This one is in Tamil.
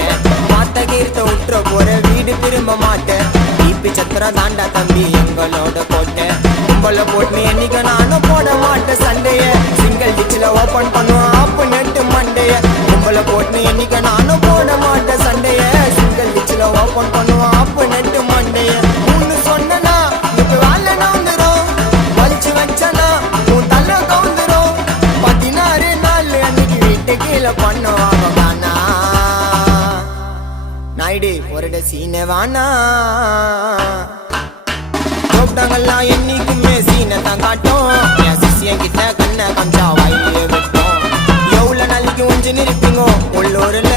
மாட்டேன். மாத்த கீர்த்த உற்ற போற வீடு திரும்ப மாட்டேன். டிபி சத்திரம் தாண்டா தம்பி எங்களோட கோட்டை. கும்பல போட்டு என்னைக்கு நானும் போட மாட்டேன் சண்டைய. சிங்கிள் டிச்சில ஓபன் பண்ணுவோம் ஆப்பு நெட்டு மண்டைய. கும்பல போட்டு என்னைக்கு நானும் போட மாட்டேன் சண்டைய. சிங்கிள் டிச்சில ஓபன் பண்ணுவோம் ஆப்பு நெட்டு மண்டைய. ஒன்னு சொன்னா இப்ப வேலை நவுந்துரும். வலிச்சு வச்சனா உன் தலை கவுந்துரும். 16 நாள் அன்னைக்கு வீட்டு கீழே பண்ணுவாங்க காணா. நாயுடு ஒரு சீனை வானா. கூப்பிட்டாங்கல்லாம் என்னைக்குமே சீனை தான் காட்டும். என் சிசியன் கிட்ட கண்ணை கம்சா வாயிலே விட்டோம். எவ்வளவு நாளைக்கு ஒஞ்சு நிற்பீங்க உள்ளூர்ல.